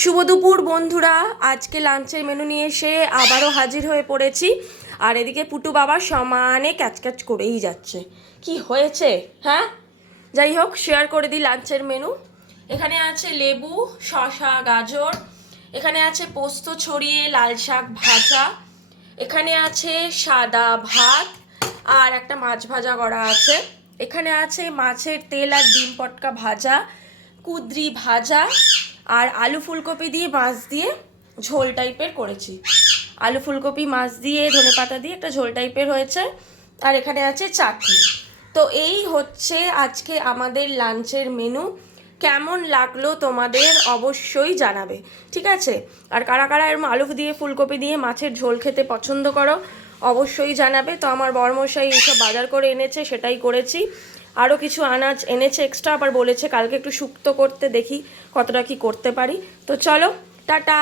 শুভ দুপুর বন্ধুরা, আজকে লাঞ্চের মেনু নিয়ে এসে আবারও হাজির হয়ে পড়েছি। আর এদিকে পুটু বাবা সমানে ক্যাচক্যাচ করেই যাচ্ছে। কি হয়েছে? হ্যাঁ, যাই হোক, শেয়ার করে দিই লাঞ্চের মেনু। এখানে আছে লেবু, শসা, গাজর। এখানে আছে পোস্ত ছড়িয়ে লাল শাক ভাজা। এখানে আছে সাদা ভাত আর একটা মাছ ভাজা করা আছে। এখানে আছে মাছের তেল আর ডিম পটকা ভাজা, কুঁদরি ভাজা আর আলু ফুলকপি দিয়ে মাছ দিয়ে ঝোল টাইপের করেছি। আলু ফুলকপি মাছ দিয়ে ধনেপাতা দিয়ে একটা ঝোল টাইপের হয়েছে। আর এখানে আছে চাটনি। তো এই হচ্ছে আজকে আমাদের লাঞ্চের মেনু। কেমন লাগলো তোমাদের অবশ্যই জানাবে, ঠিক আছে? আর কারা কারা এরম আলু দিয়ে ফুলকপি দিয়ে মাছের ঝোল খেতে পছন্দ করো অবশ্যই জানাবে। তো আমার বরমশাই এইসব বাজার করে এনেছে, সেটাই করেছি। আরও কিছু আনাজ এনেছে এক্সট্রা, আবার বলেছে কালকে একটু শুক্তো করতে, দেখি কতটা কি করতে পারি। তো চলো, টাটা।